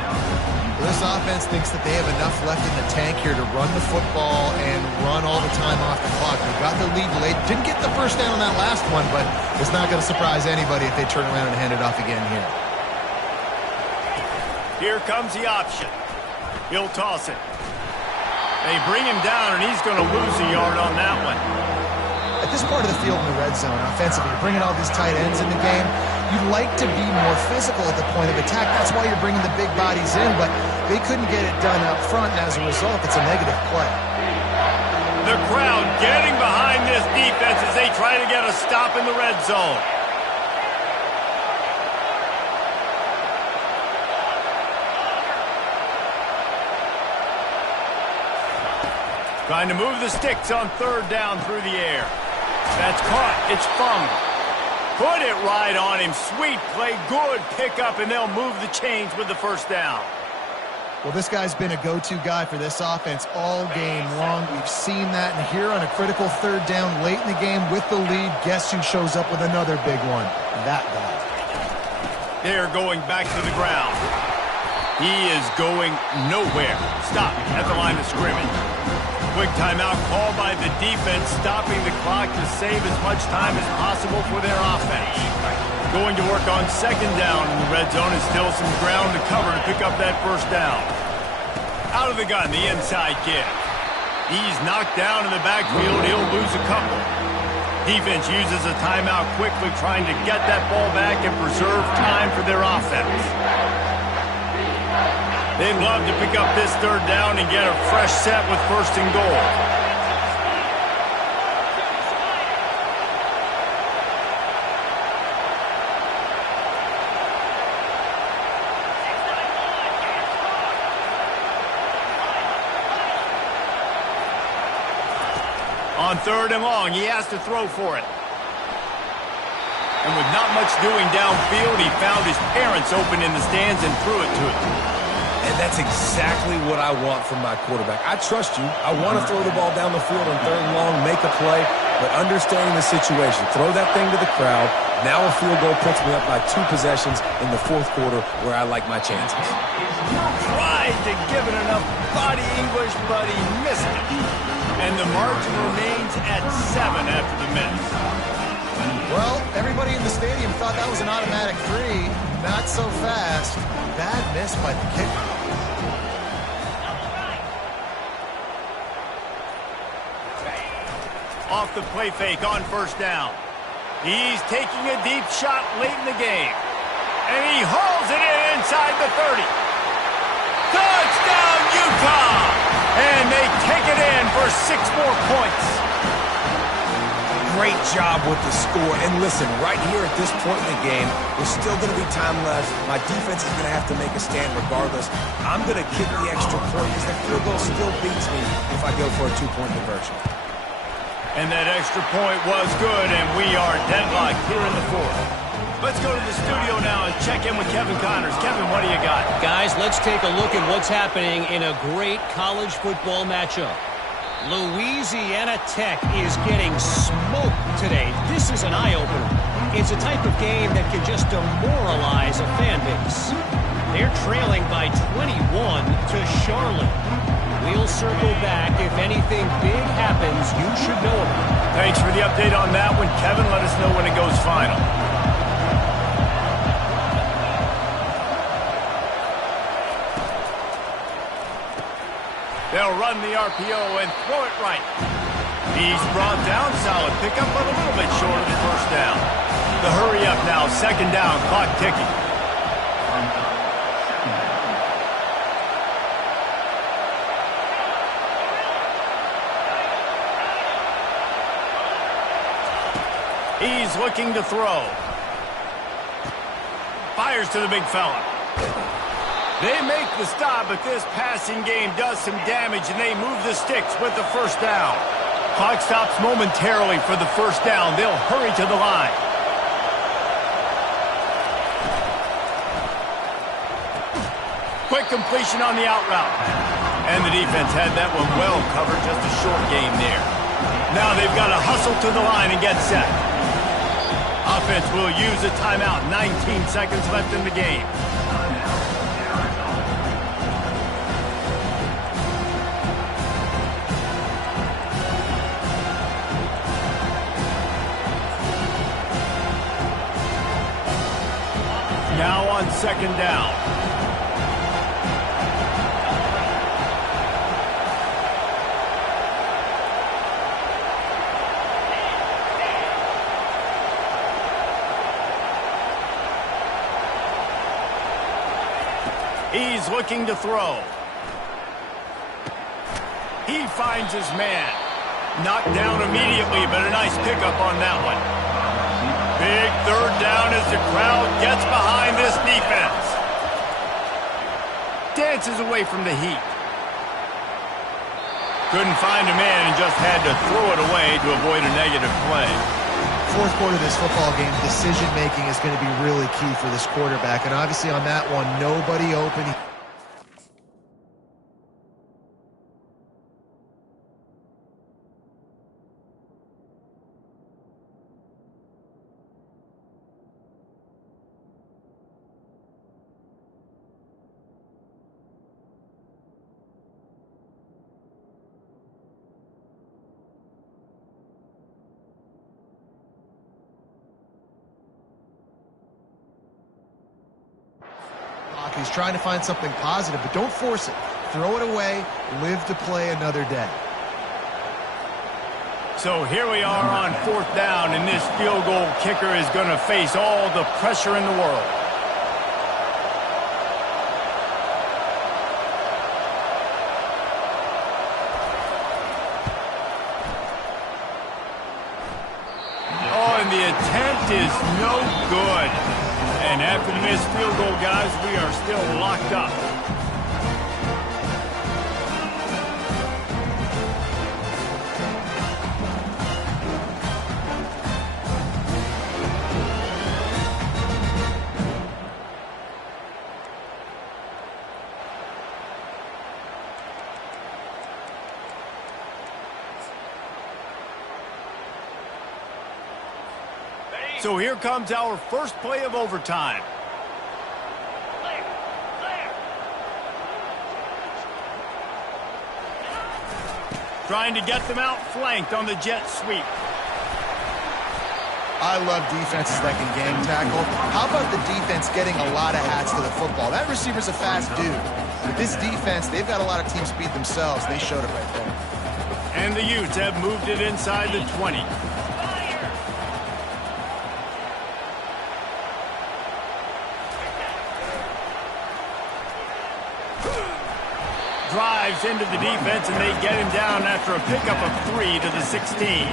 This offense thinks that they have enough left in the tank here to run the football and run all the time off the clock. They got the lead late. Didn't get the 1st down on that last one, but it's not going to surprise anybody if they turn around and hand it off again here. Here comes the option. He'll toss it. They bring him down, and he's going to lose a yard on that one. At this part of the field in the red zone, offensively, bringing all these tight ends in the game, you'd like to be more physical at the point of attack. That's why you're bringing the big bodies in, but they couldn't get it done up front, and as a result, it's a negative play. The crowd getting behind this defense as they try to get a stop in the red zone. Trying to move the sticks on 3rd down through the air. That's caught. It's fumbled. Put it right on him. Sweet play. Good pickup, and they'll move the chains with the 1st down. Well, this guy's been a go-to guy for this offense all game long. We've seen that, and here on a critical 3rd down late in the game with the lead, guess who shows up with another big one? That guy. They're going back to the ground. He is going nowhere. Stop at the line of scrimmage. Quick timeout called by the defense, stopping the clock to save as much time as possible for their offense. Going to work on second down in the red zone, and still some ground to cover to pick up that first down. Out of the gun, the inside give. He's knocked down in the backfield. He'll lose a couple. Defense uses a timeout quickly, trying to get that ball back and preserve time for their offense. They'd love to pick up this third down and get a fresh set with first and goal. On third and long, he has to throw for it. And with not much doing downfield, he found his parents open in the stands and threw it to him. And that's exactly what I want from my quarterback. I trust you. I want to throw the ball down the field on third and long, make a play, but understanding the situation. Throw that thing to the crowd. Now a field goal puts me up by 2 possessions in the fourth quarter where I like my chances. Tried to give it enough body English, but he missed it. And the margin remains at 7 after the miss. Well, everybody in the stadium thought that was an automatic 3. Not so fast. Bad miss by the kicker. Off the play fake on first down. He's taking a deep shot late in the game. And he hauls it in inside the 30. Touchdown, Utah! And they take it in for 6 more points. Great job with the score. And listen, right here at this point in the game, there's still going to be time left. My defense is going to have to make a stand regardless. I'm going to kick the extra point because the field goal still beats me if I go for a 2-point conversion. And that extra point was good, and we are deadlocked here in the fourth. Let's go to the studio now and check in with Kevin Connors. Kevin, what do you got? Guys, let's take a look at what's happening in a great college football matchup. Louisiana Tech is getting smoked today. This is an eye-opener. It's a type of game that can just demoralize a fan base. They're trailing by 21 to Charlotte. We'll circle back. If anything big happens, you should know about it. Thanks for the update on that one, Kevin. Let us know when it goes final. They'll run the RPO and throw it right. He's brought down solid. Pick up a little bit short of the first down. The hurry up now. Second down. Clock ticking. He's looking to throw. Fires to the big fella. They make the stop, but this passing game does some damage, and they move the sticks with the first down. Clock stops momentarily for the first down. They'll hurry to the line. Quick completion on the out route. And the defense had that one well covered, just a short game there. Now they've got to hustle to the line and get set. Offense will use a timeout. 19 seconds left in the game. Now on second down. He's looking to throw. He finds his man. Knocked down immediately, but a nice pickup on that one. Big third down as the crowd gets behind this defense. Dances away from the heat. Couldn't find a man and just had to throw it away to avoid a negative play. Fourth quarter of this football game, decision-making is going to be really key for this quarterback. And obviously on that one, nobody open. walk. He's trying to find something positive, but don't force it. Throw it away. Live to play another day. So here we are on 4th down, and this field goal kicker is going to face all the pressure in the world. Oh, and the attempt is no good. And after the missed field goal, guys, we are still locked up. So here comes our first play of overtime. Trying to get them out flanked on the jet sweep. I love defenses that can game tackle. How about the defense getting a lot of hats to the football? That receiver's a fast dude. With this defense, they've got a lot of team speed themselves. They showed it right there. And the Utes have moved it inside the 20. Drives into the defense, and they get him down after a pickup of 3 to the 16.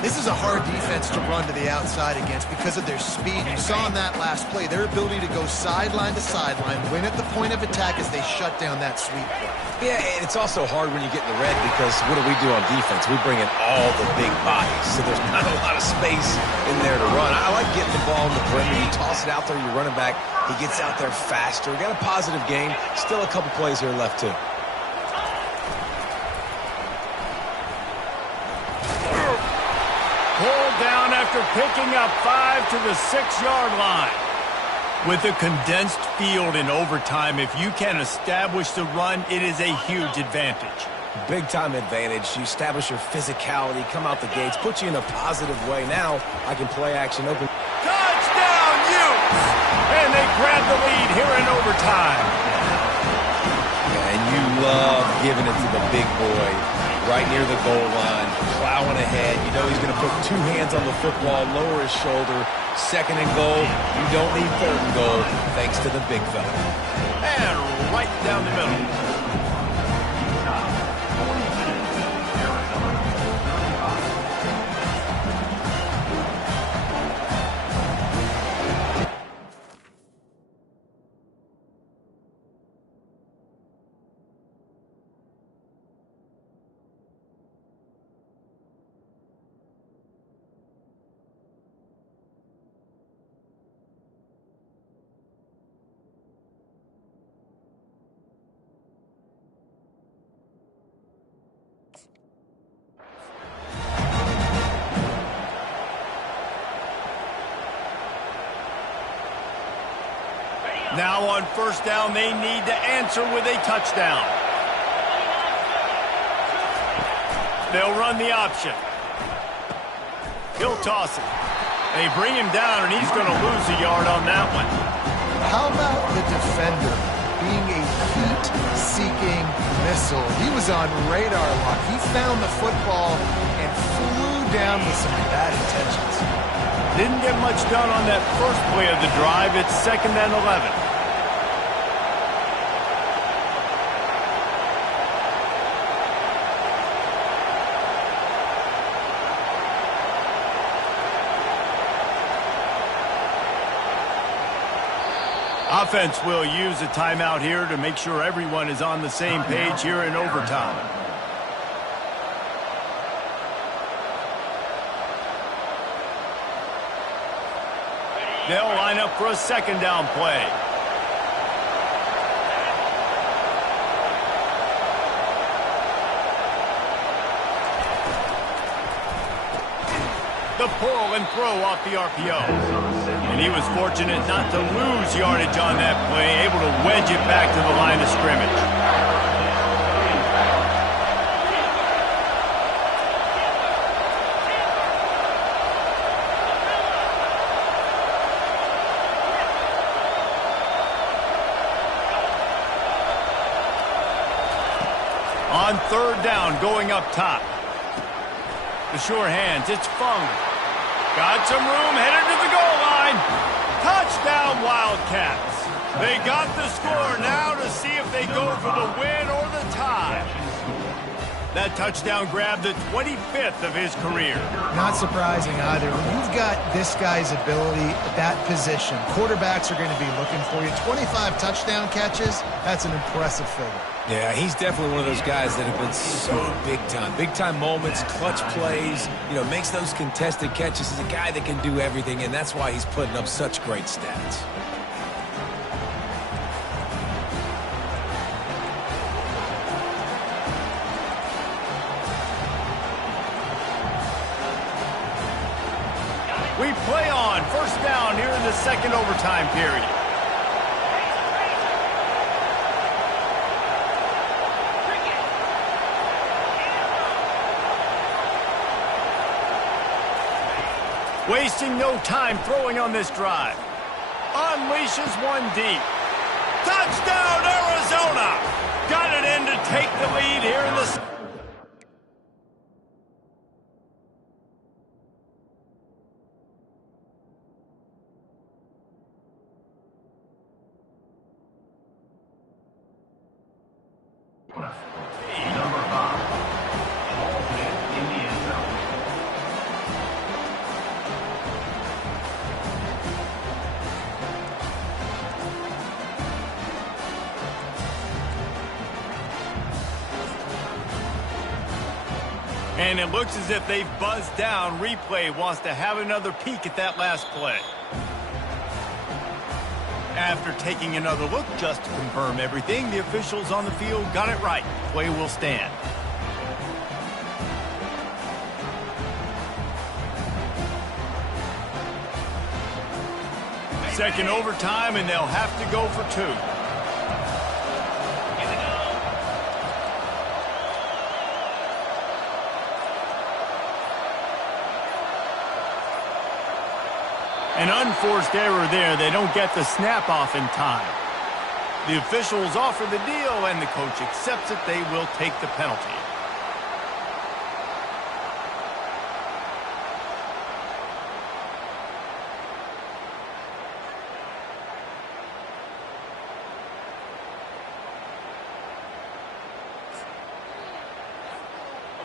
This is a hard defense to run to the outside against because of their speed. You saw in that last play their ability to go sideline to sideline, win at the point of attack as they shut down that sweep play. Yeah, and it's also hard when you get in the red because what do on defense? We bring in all the big bodies, so there's not a lot of space in there to run. I like getting the ball in the perimeter. You toss it out there, you're running back. He gets out there faster. We got a positive game. Still a couple plays here left, too. Pulled down after picking up 5 to the 6-yard line. With a condensed field in overtime, if you can establish the run, it is a huge advantage. Big-time advantage. You establish your physicality, come out the gates, put you in a positive way. Now I can play action open. Touchdown, Utes! And they grab the lead here in overtime. And you love giving it to the big boy right near the goal line, plowing ahead. You know he's going to put 2 hands on the football, lower his shoulder. 2nd and goal. You don't need 3rd and goal, thanks to the big fella. And right down the middle. Now on 1st down, they need to answer with a touchdown. They'll run the option. He'll toss it. They bring him down, and he's going to lose a yard on that one. How about the defender being a heat-seeking missile? He was on radar lock. He found the football and flew down with some bad intentions. Didn't get much done on that first play of the drive. It's 2nd and 11. Offense will use a timeout here to make sure everyone is on the same page here in overtime. They'll line up for a 2nd down play. The pull and throw off the RPO. And he was fortunate not to lose yardage on that play, able to wedge it back to the line of scrimmage. On third down, going up top. The sure hands, it's Fung. Got some room, headed to the goal line. Touchdown, Wildcats. They got the score now to see if they go for the win or the tie. That touchdown grabbed the 25th of his career. Not surprising either. When you've got this guy's ability at that position, quarterbacks are going to be looking for you. 25 touchdown catches, that's an impressive figure. Yeah, he's definitely one of those guys that have been so big time. Big time moments, clutch plays, makes those contested catches. He's a guy that can do everything, and that's why he's putting up such great stats. We play on. First down here in the second overtime period. Wasting no time throwing on this drive. Unleashes one deep. Touchdown, Arizona! Got it in to take the lead here in the... Number 5. Ball hit in the end zone. And it looks as if they've buzzed down. Replay wants to have another peek at that last play. After taking another look just to confirm everything, the officials on the field got it right. Play will stand. Second overtime, and they'll have to go for 2. An unforced error there. They don't get the snap off in time. The officials offer the deal, and the coach accepts it. They will take the penalty.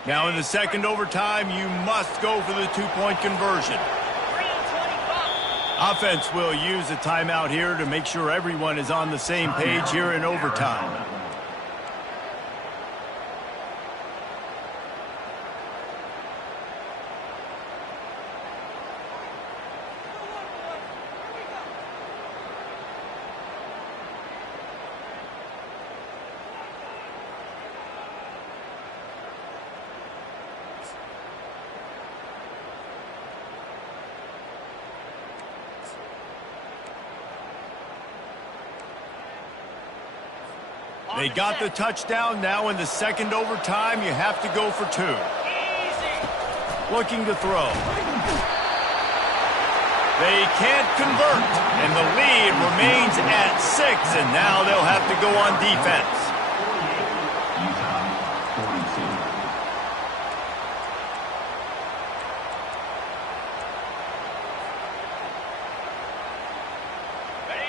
Now in the second overtime, you must go for the 2-point conversion. Offense will use a timeout here to make sure everyone is on the same page here in overtime. They got the touchdown. Now in the second overtime, you have to go for 2. Looking to throw. They can't convert, and the lead remains at 6, and now they'll have to go on defense.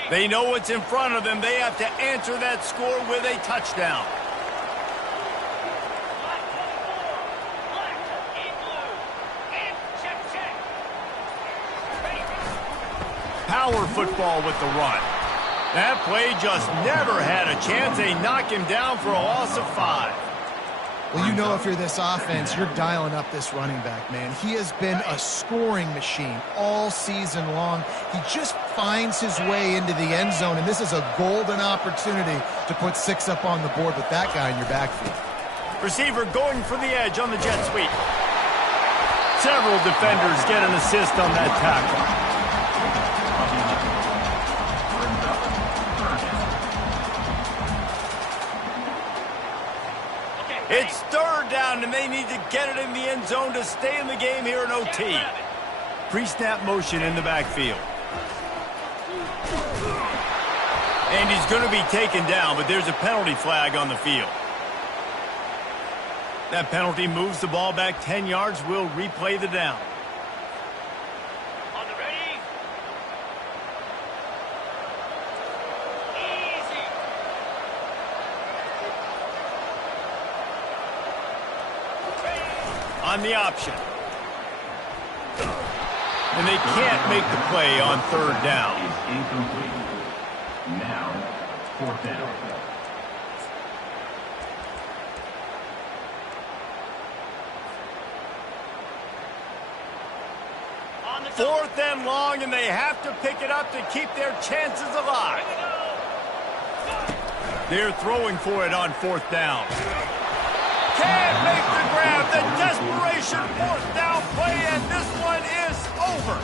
They know what's in front of them. They have to answer that score with a touchdown. Power football with the run. That play just never had a chance. They knock him down for a loss of 5. Well, you know if you're this offense, you're dialing up this running back, man. He has been a scoring machine all season long. He just finds his way into the end zone, and this is a golden opportunity to put 6 up on the board with that guy in your backfield. Receiver going for the edge on the jet sweep. Several defenders get an assist on that tackle. It's third down, and they need to get it in the end zone to stay in the game here in OT. Pre-snap motion in the backfield. And he's going to be taken down, but there's a penalty flag on the field. That penalty moves the ball back 10 yards. We'll replay the down. On the ready. Easy. On the option. And they can't make the play on third down. Is incomplete. Now, fourth down. Fourth and long, and they have to pick it up to keep their chances alive. They're throwing for it on fourth down. Can't make the grab. The desperation fourth down play, and this one is over.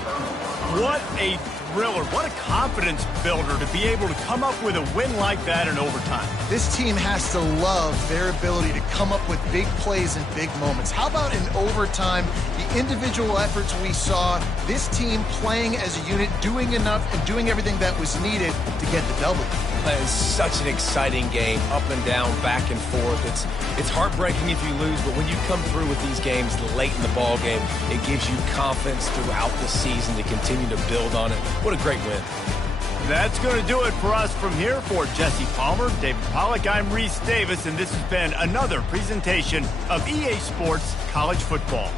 What a thriller. What a confidence builder to be able to come up with a win like that in overtime. This team has to love their ability to come up with big plays and big moments. How about in overtime, the individual efforts we saw, this team playing as a unit, doing enough and doing everything that was needed to get the W. It's such an exciting game, up and down, back and forth. It's heartbreaking if you lose, but when you come through with these games late in the ball game, it gives you confidence throughout the season to continue to build on it. What a great win. That's going to do it for us from here. For Jesse Palmer, David Pollack, I'm Reese Davis, and this has been another presentation of EA Sports College Football.